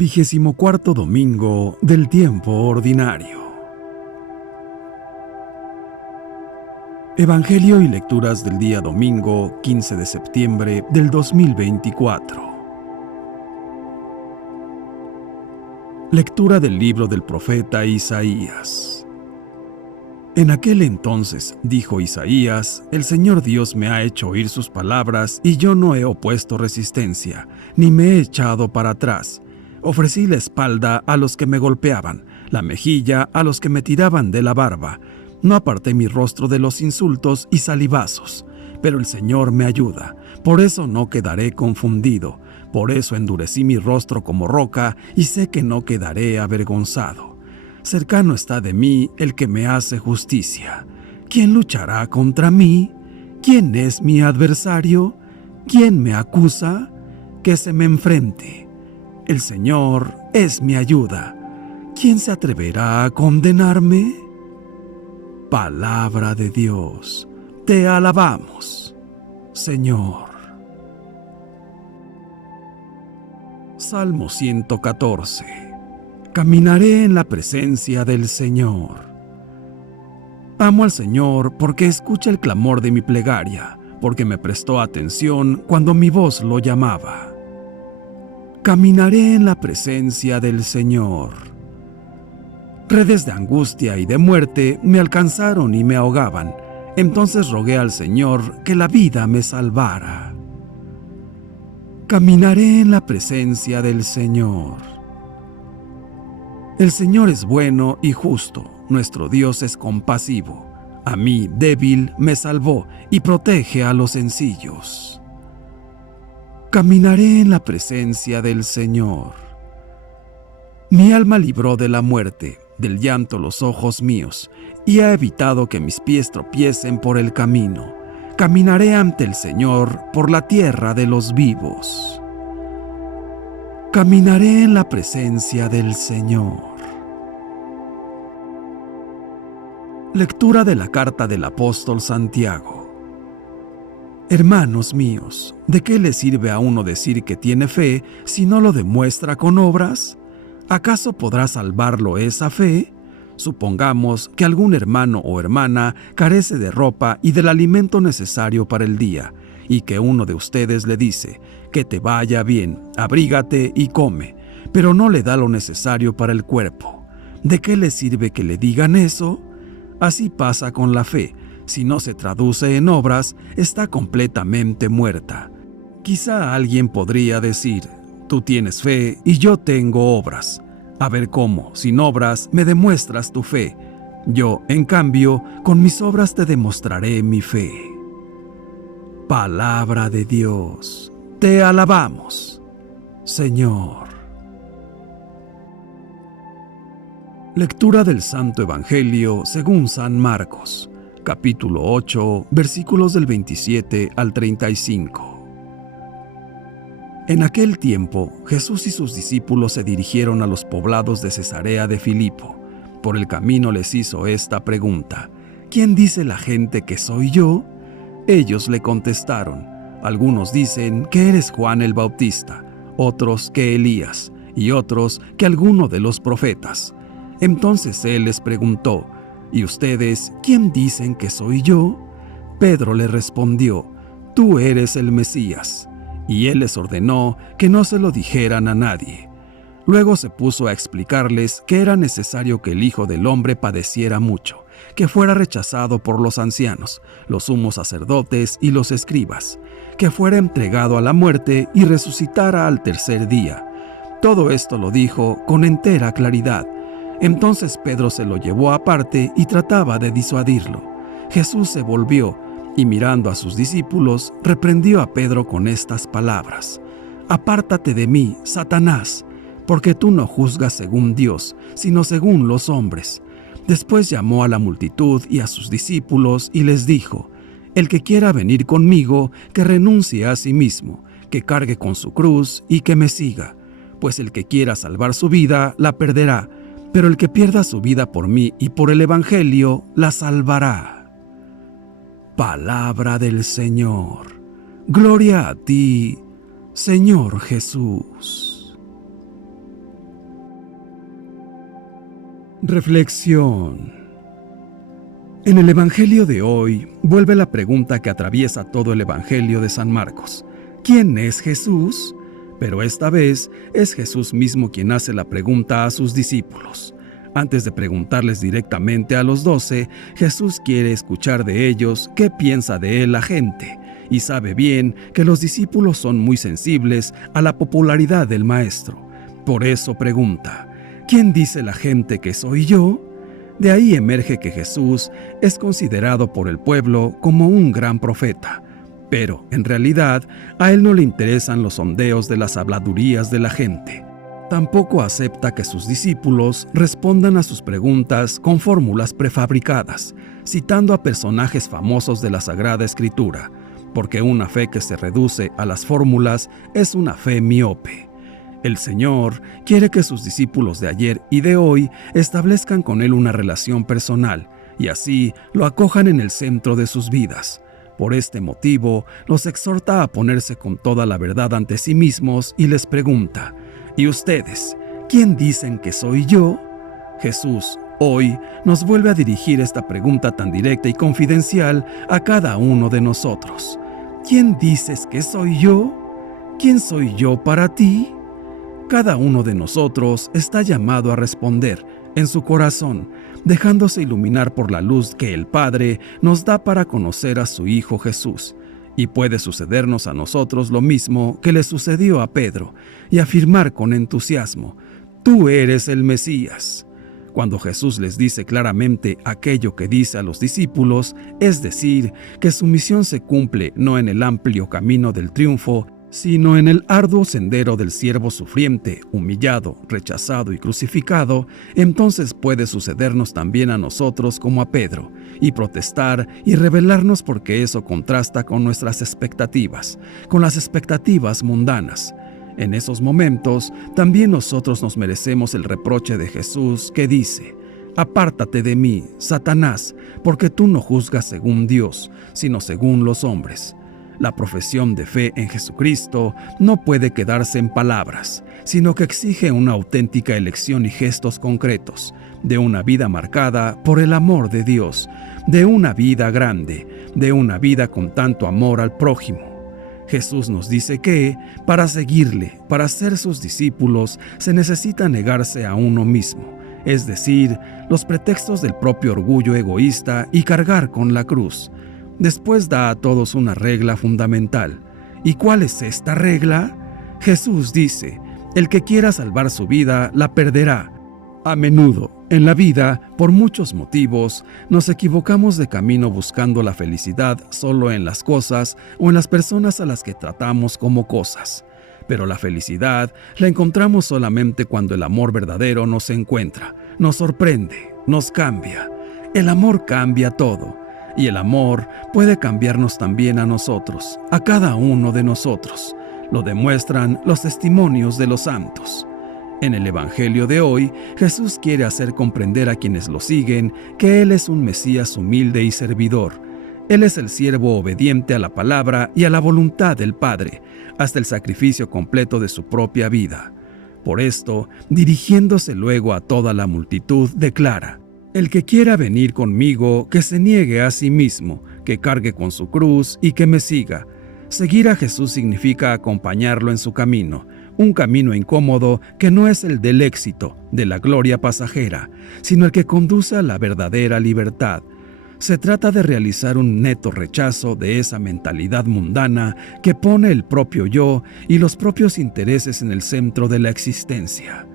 24º domingo del tiempo ordinario. Evangelio y lecturas del día domingo 15 de septiembre del 2024. Lectura del libro del profeta Isaías. En aquel entonces, dijo Isaías, el Señor Dios me ha hecho oír sus palabras y yo no he opuesto resistencia, ni me he echado para atrás. Ofrecí la espalda a los que me golpeaban, la mejilla a los que me tiraban de la barba. No aparté mi rostro de los insultos y salivazos, pero el Señor me ayuda. Por eso no quedaré confundido. Por eso endurecí mi rostro como roca y sé que no quedaré avergonzado. Cercano está de mí el que me hace justicia. ¿Quién luchará contra mí? ¿Quién es mi adversario? ¿Quién me acusa? Que se me enfrente. El Señor es mi ayuda. ¿Quién se atreverá a condenarme? Palabra de Dios. Te alabamos, Señor. Salmo 114. Caminaré en la presencia del Señor. Amo al Señor porque escucha el clamor de mi plegaria, porque me prestó atención cuando mi voz lo llamaba. Caminaré en la presencia del Señor. Redes de angustia y de muerte me alcanzaron y me ahogaban. Entonces rogué al Señor que la vida me salvara. Caminaré en la presencia del Señor. El Señor es bueno y justo, nuestro Dios es compasivo. A mí, débil, me salvó y protege a los sencillos. Caminaré en la presencia del Señor. Mi alma libró de la muerte, del llanto los ojos míos, y ha evitado que mis pies tropiecen por el camino. Caminaré ante el Señor por la tierra de los vivos. Caminaré en la presencia del Señor. Lectura de la carta del apóstol Santiago. Hermanos míos, ¿de qué le sirve a uno decir que tiene fe si no lo demuestra con obras? ¿Acaso podrá salvarlo esa fe? Supongamos que algún hermano o hermana carece de ropa y del alimento necesario para el día, y que uno de ustedes le dice, que te vaya bien, abrígate y come, pero no le da lo necesario para el cuerpo. ¿De qué le sirve que le digan eso? Así pasa con la fe. Si no se traduce en obras, está completamente muerta. Quizá alguien podría decir, tú tienes fe y yo tengo obras. A ver cómo, sin obras, me demuestras tu fe. Yo, en cambio, con mis obras te demostraré mi fe. Palabra de Dios. Te alabamos, Señor. Lectura del Santo Evangelio según San Marcos. Capítulo 8, versículos del 27 al 35. En aquel tiempo, Jesús y sus discípulos se dirigieron a los poblados de Cesarea de Filipo. Por el camino les hizo esta pregunta: ¿Quién dice la gente que soy yo? Ellos le contestaron: algunos dicen que eres Juan el Bautista, otros que Elías, y otros que alguno de los profetas. Entonces él les preguntó: ¿y ustedes quién dicen que soy yo? Pedro le respondió: tú eres el Mesías. Y él les ordenó que no se lo dijeran a nadie. Luego se puso a explicarles que era necesario que el Hijo del Hombre padeciera mucho, que fuera rechazado por los ancianos, los sumos sacerdotes y los escribas, que fuera entregado a la muerte y resucitara al tercer día. Todo esto lo dijo con entera claridad. Entonces Pedro se lo llevó aparte y trataba de disuadirlo. Jesús se volvió y, mirando a sus discípulos, reprendió a Pedro con estas palabras: apártate de mí, Satanás, porque tú no juzgas según Dios, sino según los hombres. Después llamó a la multitud y a sus discípulos y les dijo: el que quiera venir conmigo, que renuncie a sí mismo, que cargue con su cruz y que me siga. Pues el que quiera salvar su vida, la perderá, pero el que pierda su vida por mí y por el Evangelio, la salvará. Palabra del Señor. Gloria a ti, Señor Jesús. Reflexión. En el Evangelio de hoy vuelve la pregunta que atraviesa todo el Evangelio de San Marcos. ¿Quién es Jesús? Pero esta vez es Jesús mismo quien hace la pregunta a sus discípulos. Antes de preguntarles directamente a los 12, Jesús quiere escuchar de ellos qué piensa de él la gente, y sabe bien que los discípulos son muy sensibles a la popularidad del Maestro. Por eso pregunta, ¿quién dice la gente que soy yo? De ahí emerge que Jesús es considerado por el pueblo como un gran profeta. Pero, en realidad, a él no le interesan los sondeos de las habladurías de la gente. Tampoco acepta que sus discípulos respondan a sus preguntas con fórmulas prefabricadas, citando a personajes famosos de la Sagrada Escritura, porque una fe que se reduce a las fórmulas es una fe miope. El Señor quiere que sus discípulos de ayer y de hoy establezcan con Él una relación personal y así lo acojan en el centro de sus vidas. Por este motivo, los exhorta a ponerse con toda la verdad ante sí mismos y les pregunta, ¿y ustedes, quién dicen que soy yo? Jesús, hoy, nos vuelve a dirigir esta pregunta tan directa y confidencial a cada uno de nosotros. ¿Quién dices que soy yo? ¿Quién soy yo para ti? Cada uno de nosotros está llamado a responder en su corazón, dejándose iluminar por la luz que el Padre nos da para conocer a su Hijo Jesús. Y puede sucedernos a nosotros lo mismo que le sucedió a Pedro, y afirmar con entusiasmo, «Tú eres el Mesías». Cuando Jesús les dice claramente aquello que dice a los discípulos, es decir, que su misión se cumple no en el amplio camino del triunfo, sino en el arduo sendero del siervo sufriente, humillado, rechazado y crucificado, entonces puede sucedernos también a nosotros como a Pedro, y protestar y rebelarnos porque eso contrasta con nuestras expectativas, con las expectativas mundanas. En esos momentos, también nosotros nos merecemos el reproche de Jesús que dice, «Apártate de mí, Satanás, porque tú no juzgas según Dios, sino según los hombres». La profesión de fe en Jesucristo no puede quedarse en palabras, sino que exige una auténtica elección y gestos concretos, de una vida marcada por el amor de Dios, de una vida grande, de una vida con tanto amor al prójimo. Jesús nos dice que, para seguirle, para ser sus discípulos, se necesita negarse a uno mismo, es decir, los pretextos del propio orgullo egoísta y cargar con la cruz. Después da a todos una regla fundamental. ¿Y cuál es esta regla? Jesús dice, el que quiera salvar su vida, la perderá. A menudo, en la vida, por muchos motivos, nos equivocamos de camino buscando la felicidad solo en las cosas o en las personas a las que tratamos como cosas. Pero la felicidad la encontramos solamente cuando el amor verdadero nos encuentra, nos sorprende, nos cambia. El amor cambia todo. Y el amor puede cambiarnos también a nosotros, a cada uno de nosotros. Lo demuestran los testimonios de los santos. En el Evangelio de hoy, Jesús quiere hacer comprender a quienes lo siguen que Él es un Mesías humilde y servidor. Él es el siervo obediente a la palabra y a la voluntad del Padre, hasta el sacrificio completo de su propia vida. Por esto, dirigiéndose luego a toda la multitud, declara, «El que quiera venir conmigo, que se niegue a sí mismo, que cargue con su cruz y que me siga». Seguir a Jesús significa acompañarlo en su camino, un camino incómodo que no es el del éxito, de la gloria pasajera, sino el que conduce a la verdadera libertad. Se trata de realizar un neto rechazo de esa mentalidad mundana que pone el propio yo y los propios intereses en el centro de la existencia.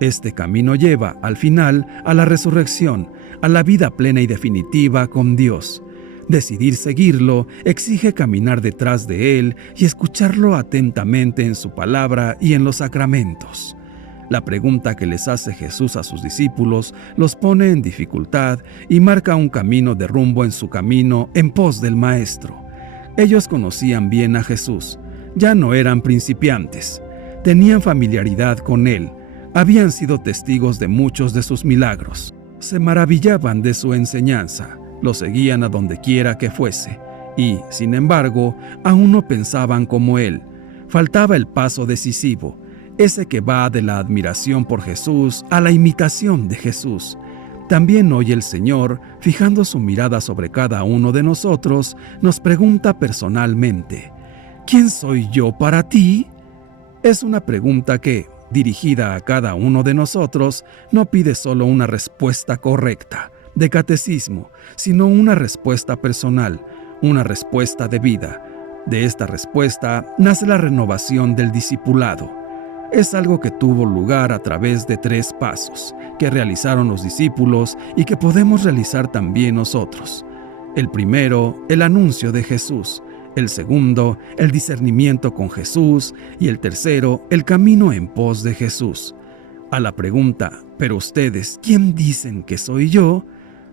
Este camino lleva, al final, a la resurrección, a la vida plena y definitiva con Dios. Decidir seguirlo exige caminar detrás de Él y escucharlo atentamente en su palabra y en los sacramentos. La pregunta que les hace Jesús a sus discípulos los pone en dificultad y marca un camino de rumbo en su camino en pos del Maestro. Ellos conocían bien a Jesús, ya no eran principiantes, tenían familiaridad con Él, habían sido testigos de muchos de sus milagros, se maravillaban de su enseñanza, lo seguían a donde quiera que fuese, y, sin embargo, aún no pensaban como Él. Faltaba el paso decisivo, ese que va de la admiración por Jesús a la imitación de Jesús, también hoy el Señor, fijando su mirada sobre cada uno de nosotros, nos pregunta personalmente: ¿quién soy yo para ti? Es una pregunta que, dirigida a cada uno de nosotros, no pide solo una respuesta correcta, de catecismo, sino una respuesta personal, una respuesta de vida. De esta respuesta nace la renovación del discipulado. Es algo que tuvo lugar a través de 3 pasos que realizaron los discípulos y que podemos realizar también nosotros. El primero, el anuncio de Jesús. El segundo, el discernimiento con Jesús. Y el tercero, el camino en pos de Jesús. A la pregunta: ¿pero ustedes quién dicen que soy yo?,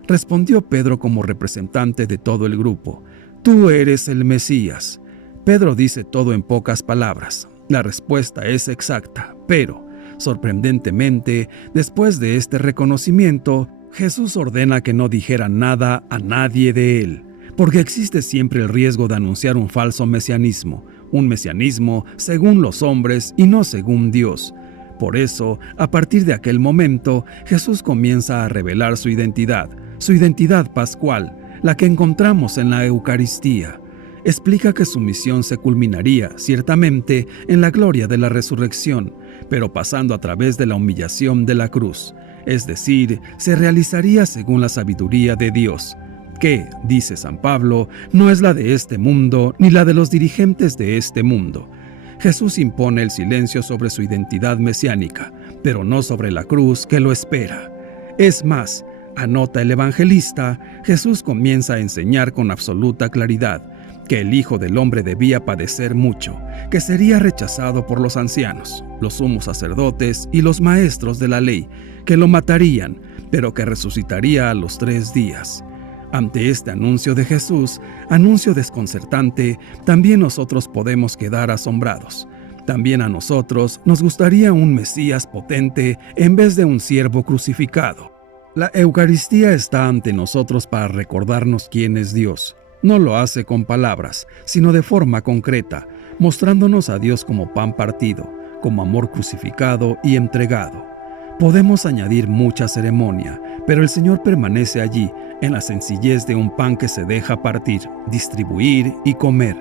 respondió Pedro como representante de todo el grupo: tú eres el Mesías. Pedro dice todo en pocas palabras. La respuesta es exacta, pero, sorprendentemente, después de este reconocimiento, Jesús ordena que no dijera nada a nadie de él, porque existe siempre el riesgo de anunciar un falso mesianismo, un mesianismo según los hombres y no según Dios. Por eso, a partir de aquel momento, Jesús comienza a revelar su identidad pascual, la que encontramos en la Eucaristía. Explica que su misión se culminaría, ciertamente, en la gloria de la resurrección, pero pasando a través de la humillación de la cruz, es decir, se realizaría según la sabiduría de Dios, que, dice San Pablo, no es la de este mundo ni la de los dirigentes de este mundo. Jesús impone el silencio sobre su identidad mesiánica, pero no sobre la cruz que lo espera. Es más, anota el evangelista, Jesús comienza a enseñar con absoluta claridad que el Hijo del Hombre debía padecer mucho, que sería rechazado por los ancianos, los sumos sacerdotes y los maestros de la ley, que lo matarían, pero que resucitaría a los 3 días. Ante este anuncio de Jesús, anuncio desconcertante, también nosotros podemos quedar asombrados. También a nosotros nos gustaría un Mesías potente en vez de un siervo crucificado. La Eucaristía está ante nosotros para recordarnos quién es Dios. No lo hace con palabras, sino de forma concreta, mostrándonos a Dios como pan partido, como amor crucificado y entregado. Podemos añadir mucha ceremonia, pero el Señor permanece allí, en la sencillez de un pan que se deja partir, distribuir y comer.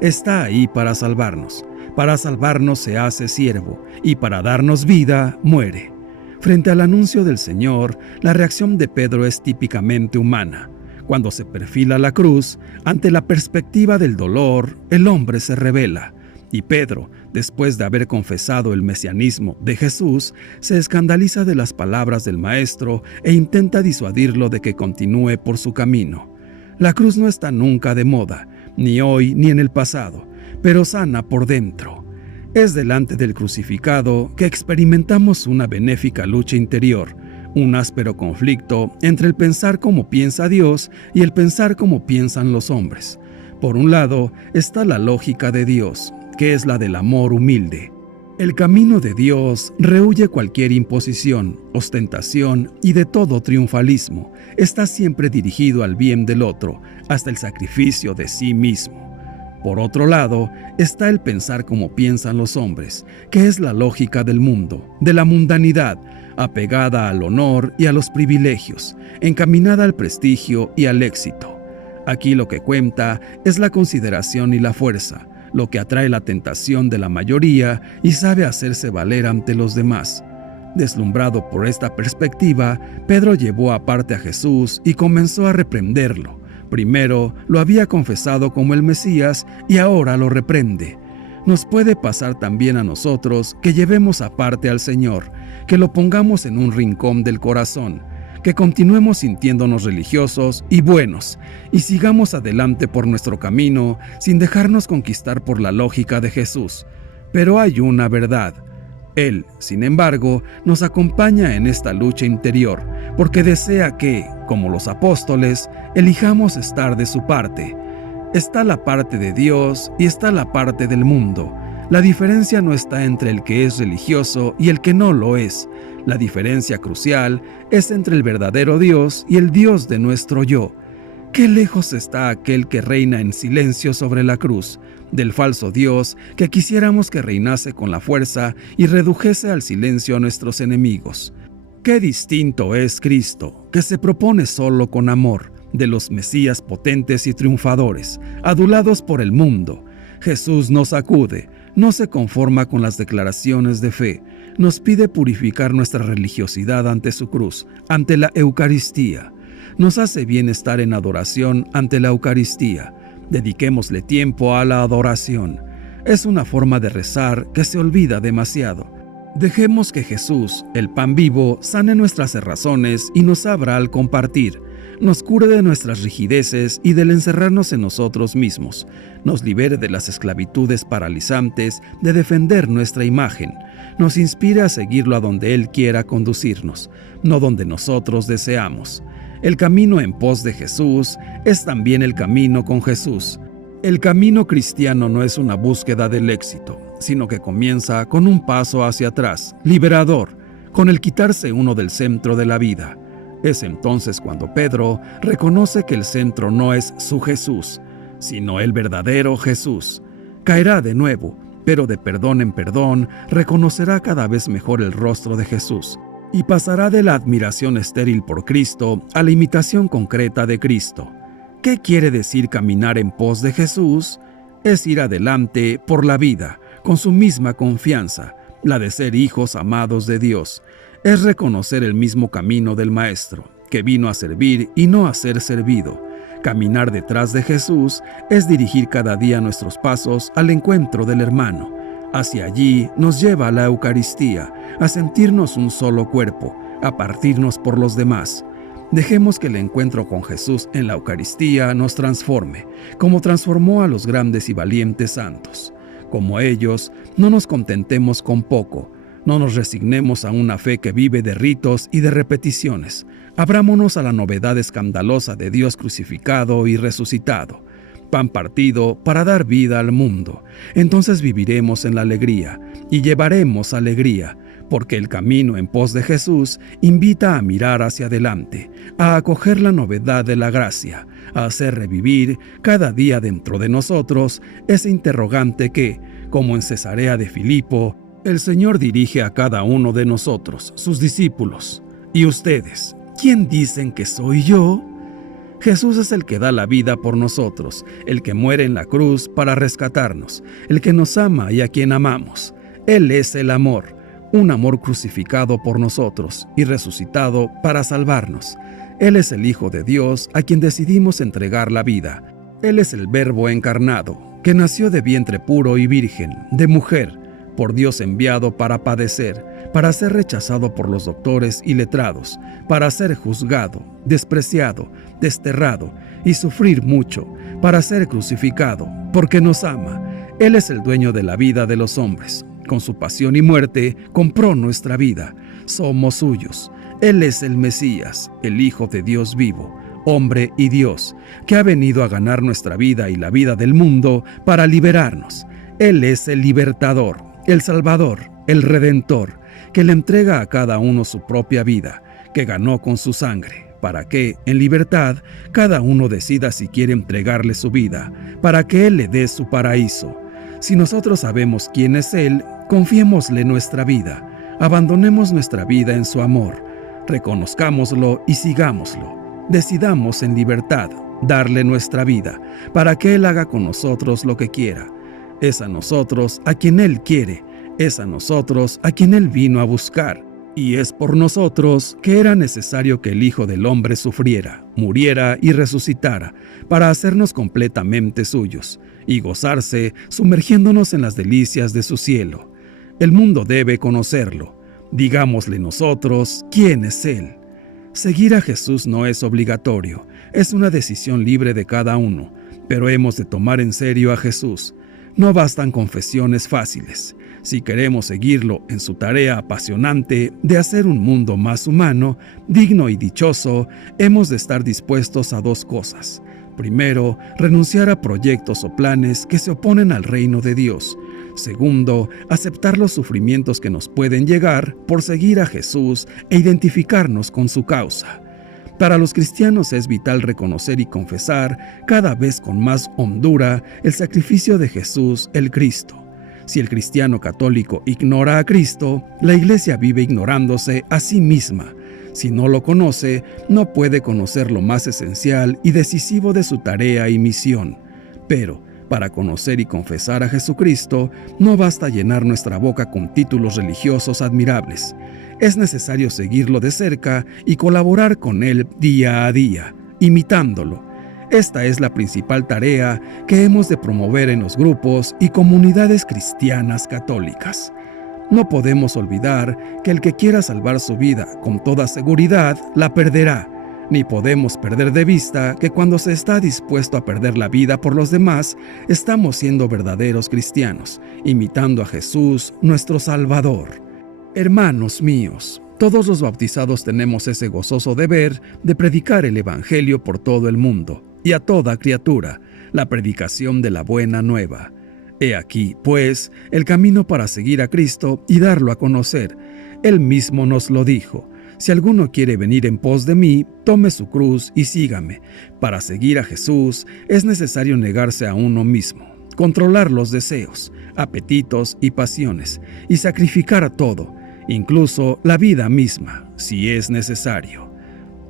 Está ahí para salvarnos. Para salvarnos se hace siervo, y para darnos vida, muere. Frente al anuncio del Señor, la reacción de Pedro es típicamente humana. Cuando se perfila la cruz, ante la perspectiva del dolor, el hombre se rebela. Y Pedro, después de haber confesado el mesianismo de Jesús, se escandaliza de las palabras del Maestro e intenta disuadirlo de que continúe por su camino. La cruz no está nunca de moda, ni hoy ni en el pasado, pero sana por dentro. Es delante del crucificado que experimentamos una benéfica lucha interior, un áspero conflicto entre el pensar como piensa Dios y el pensar como piensan los hombres. Por un lado está la lógica de Dios, que es la del amor humilde. El camino de Dios rehúye cualquier imposición, ostentación y de todo triunfalismo. Está siempre dirigido al bien del otro, hasta el sacrificio de sí mismo. Por otro lado, está el pensar como piensan los hombres, que es la lógica del mundo, de la mundanidad, apegada al honor y a los privilegios, encaminada al prestigio y al éxito. Aquí lo que cuenta es la consideración y la fuerza, lo que atrae la tentación de la mayoría y sabe hacerse valer ante los demás. Deslumbrado por esta perspectiva, Pedro llevó aparte a Jesús y comenzó a reprenderlo. Primero lo había confesado como el Mesías y ahora lo reprende. Nos puede pasar también a nosotros que llevemos aparte al Señor, que lo pongamos en un rincón del corazón, que continuemos sintiéndonos religiosos y buenos, y sigamos adelante por nuestro camino sin dejarnos conquistar por la lógica de Jesús. Pero hay una verdad. Él, sin embargo, nos acompaña en esta lucha interior, porque desea que, como los apóstoles, elijamos estar de su parte. Está la parte de Dios y está la parte del mundo. La diferencia no está entre el que es religioso y el que no lo es. La diferencia crucial es entre el verdadero Dios y el Dios de nuestro yo. Qué lejos está aquel que reina en silencio sobre la cruz, del falso Dios que quisiéramos que reinase con la fuerza y redujese al silencio a nuestros enemigos. Qué distinto es Cristo, que se propone solo con amor, de los Mesías potentes y triunfadores, adulados por el mundo. Jesús nos acude, no se conforma con las declaraciones de fe, nos pide purificar nuestra religiosidad ante su cruz, ante la Eucaristía. Nos hace bien estar en adoración ante la Eucaristía. Dediquémosle tiempo a la adoración. Es una forma de rezar que se olvida demasiado. Dejemos que Jesús, el pan vivo, sane nuestras cerrazones y nos abra al compartir. Nos cure de nuestras rigideces y del encerrarnos en nosotros mismos. Nos libere de las esclavitudes paralizantes de defender nuestra imagen. Nos inspire a seguirlo a donde Él quiera conducirnos, no donde nosotros deseamos. El camino en pos de Jesús es también el camino con Jesús. El camino cristiano no es una búsqueda del éxito, sino que comienza con un paso hacia atrás, liberador, con el quitarse uno del centro de la vida. Es entonces cuando Pedro reconoce que el centro no es su Jesús, sino el verdadero Jesús. Caerá de nuevo, pero de perdón en perdón reconocerá cada vez mejor el rostro de Jesús y pasará de la admiración estéril por Cristo a la imitación concreta de Cristo. ¿Qué quiere decir caminar en pos de Jesús? Es ir adelante por la vida, con su misma confianza, la de ser hijos amados de Dios. Es reconocer el mismo camino del Maestro, que vino a servir y no a ser servido. Caminar detrás de Jesús es dirigir cada día nuestros pasos al encuentro del hermano. Hacia allí nos lleva la Eucaristía, a sentirnos un solo cuerpo, a partirnos por los demás. Dejemos que el encuentro con Jesús en la Eucaristía nos transforme, como transformó a los grandes y valientes santos. Como ellos, no nos contentemos con poco, no nos resignemos a una fe que vive de ritos y de repeticiones. Abrámonos a la novedad escandalosa de Dios crucificado y resucitado, pan partido para dar vida al mundo. Entonces viviremos en la alegría y llevaremos alegría, porque el camino en pos de Jesús invita a mirar hacia adelante, a acoger la novedad de la gracia, a hacer revivir cada día dentro de nosotros ese interrogante que, como en Cesarea de Filipo, el Señor dirige a cada uno de nosotros, sus discípulos. ¿Y ustedes? ¿Quién dicen que soy yo? Jesús es el que da la vida por nosotros, el que muere en la cruz para rescatarnos, el que nos ama y a quien amamos. Él es el amor, un amor crucificado por nosotros y resucitado para salvarnos. Él es el Hijo de Dios a quien decidimos entregar la vida. Él es el Verbo encarnado, que nació de vientre puro y virgen, de mujer, por Dios enviado para padecer, para ser rechazado por los doctores y letrados, para ser juzgado, despreciado, desterrado y sufrir mucho, para ser crucificado, porque nos ama. Él es el dueño de la vida de los hombres. Con su pasión y muerte compró nuestra vida. Somos suyos. Él es el Mesías, el Hijo de Dios vivo, hombre y Dios, que ha venido a ganar nuestra vida y la vida del mundo para liberarnos. Él es el libertador, el Salvador, el Redentor, que le entrega a cada uno su propia vida, que ganó con su sangre, para que, en libertad, cada uno decida si quiere entregarle su vida, para que Él le dé su paraíso. Si nosotros sabemos quién es Él, confiémosle nuestra vida, abandonemos nuestra vida en su amor, reconozcámoslo y sigámoslo. Decidamos en libertad darle nuestra vida, para que Él haga con nosotros lo que quiera. Es a nosotros a quien Él quiere, es a nosotros a quien Él vino a buscar. Y es por nosotros que era necesario que el Hijo del Hombre sufriera, muriera y resucitara, para hacernos completamente suyos, y gozarse sumergiéndonos en las delicias de su cielo. El mundo debe conocerlo. Digámosle nosotros quién es Él. Seguir a Jesús no es obligatorio, es una decisión libre de cada uno, pero hemos de tomar en serio a Jesús. No bastan confesiones fáciles. Si queremos seguirlo en su tarea apasionante de hacer un mundo más humano, digno y dichoso, hemos de estar dispuestos a dos cosas. Primero, renunciar a proyectos o planes que se oponen al reino de Dios. Segundo, aceptar los sufrimientos que nos pueden llegar por seguir a Jesús e identificarnos con su causa. Para los cristianos es vital reconocer y confesar cada vez con más hondura el sacrificio de Jesús el Cristo. Si el cristiano católico ignora a Cristo, la Iglesia vive ignorándose a sí misma. Si no lo conoce, no puede conocer lo más esencial y decisivo de su tarea y misión. Pero, para conocer y confesar a Jesucristo, no basta llenar nuestra boca con títulos religiosos admirables. Es necesario seguirlo de cerca y colaborar con él día a día, imitándolo. Esta es la principal tarea que hemos de promover en los grupos y comunidades cristianas católicas. No podemos olvidar que el que quiera salvar su vida con toda seguridad, la perderá. Ni podemos perder de vista que cuando se está dispuesto a perder la vida por los demás, estamos siendo verdaderos cristianos, imitando a Jesús, nuestro Salvador. Hermanos míos, todos los bautizados tenemos ese gozoso deber de predicar el Evangelio por todo el mundo, y a toda criatura, la predicación de la buena nueva. He aquí, pues, el camino para seguir a Cristo y darlo a conocer. Él mismo nos lo dijo: si alguno quiere venir en pos de mí, tome su cruz y sígame. Para seguir a Jesús es necesario negarse a uno mismo, controlar los deseos, apetitos y pasiones, y sacrificar todo, incluso la vida misma, si es necesario.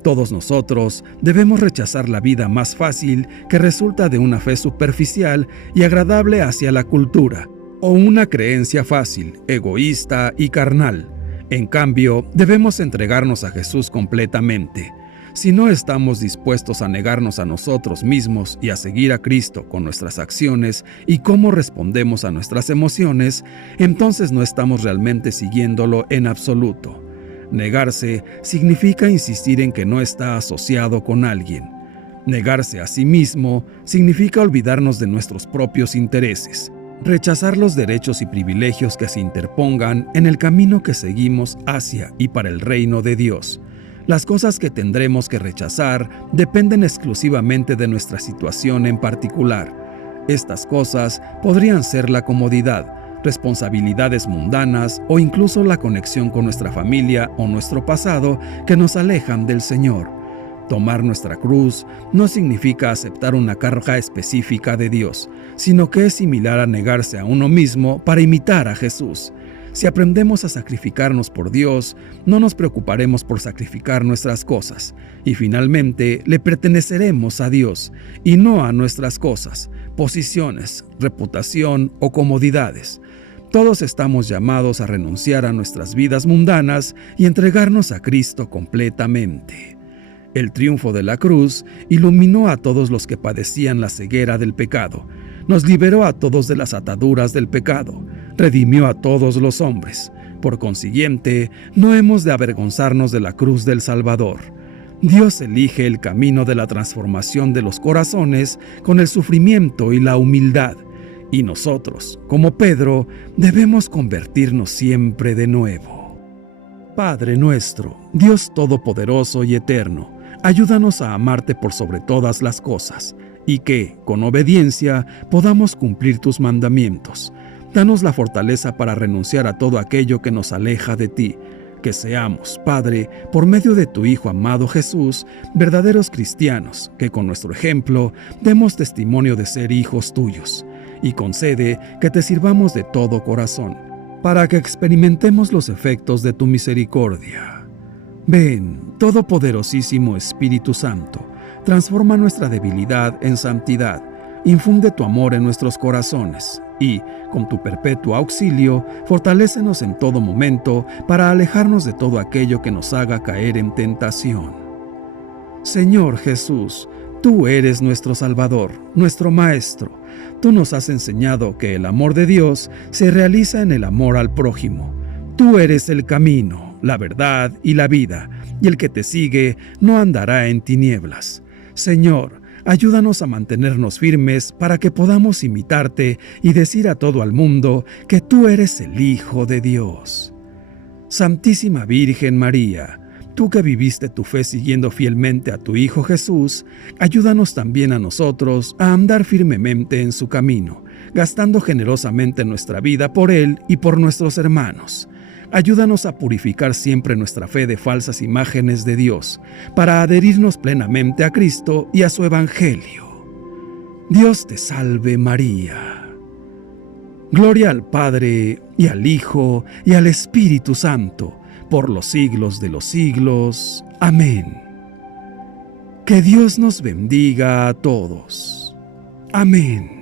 Todos nosotros debemos rechazar la vida más fácil que resulta de una fe superficial y agradable hacia la cultura, o una creencia fácil, egoísta y carnal. En cambio, debemos entregarnos a Jesús completamente. Si no estamos dispuestos a negarnos a nosotros mismos y a seguir a Cristo con nuestras acciones y cómo respondemos a nuestras emociones, entonces no estamos realmente siguiéndolo en absoluto. Negarse significa insistir en que no está asociado con alguien. Negarse a sí mismo significa olvidarnos de nuestros propios intereses, rechazar los derechos y privilegios que se interpongan en el camino que seguimos hacia y para el reino de Dios. Las cosas que tendremos que rechazar dependen exclusivamente de nuestra situación en particular. Estas cosas podrían ser la comodidad, responsabilidades mundanas o incluso la conexión con nuestra familia o nuestro pasado que nos alejan del Señor. Tomar nuestra cruz no significa aceptar una carga específica de Dios, sino que es similar a negarse a uno mismo para imitar a Jesús. Si aprendemos a sacrificarnos por Dios, no nos preocuparemos por sacrificar nuestras cosas, y finalmente le perteneceremos a Dios, y no a nuestras cosas, posiciones, reputación o comodidades. Todos estamos llamados a renunciar a nuestras vidas mundanas y entregarnos a Cristo completamente. El triunfo de la cruz iluminó a todos los que padecían la ceguera del pecado, nos liberó a todos de las ataduras del pecado, redimió a todos los hombres. Por consiguiente, no hemos de avergonzarnos de la cruz del Salvador. Dios elige el camino de la transformación de los corazones con el sufrimiento y la humildad, y nosotros, como Pedro, debemos convertirnos siempre de nuevo. Padre nuestro, Dios todopoderoso y eterno, ayúdanos a amarte por sobre todas las cosas, y que, con obediencia, podamos cumplir tus mandamientos. Danos la fortaleza para renunciar a todo aquello que nos aleja de ti. Que seamos, Padre, por medio de tu Hijo amado Jesús, verdaderos cristianos, que con nuestro ejemplo demos testimonio de ser hijos tuyos. Y concede que te sirvamos de todo corazón, para que experimentemos los efectos de tu misericordia. Ven, todopoderosísimo Espíritu Santo, transforma nuestra debilidad en santidad, infunde tu amor en nuestros corazones y, con tu perpetuo auxilio, fortalécenos en todo momento para alejarnos de todo aquello que nos haga caer en tentación. Señor Jesús, tú eres nuestro Salvador, nuestro Maestro. Tú nos has enseñado que el amor de Dios se realiza en el amor al prójimo. Tú eres el camino, la verdad y la vida, y el que te sigue no andará en tinieblas. Señor, ayúdanos a mantenernos firmes para que podamos imitarte y decir a todo el mundo que tú eres el Hijo de Dios. Santísima Virgen María, tú que viviste tu fe siguiendo fielmente a tu Hijo Jesús, ayúdanos también a nosotros a andar firmemente en su camino, gastando generosamente nuestra vida por Él y por nuestros hermanos. Ayúdanos a purificar siempre nuestra fe de falsas imágenes de Dios, para adherirnos plenamente a Cristo y a su Evangelio. Dios te salve María. Gloria al Padre, y al Hijo, y al Espíritu Santo, por los siglos de los siglos. Amén. Que Dios nos bendiga a todos. Amén.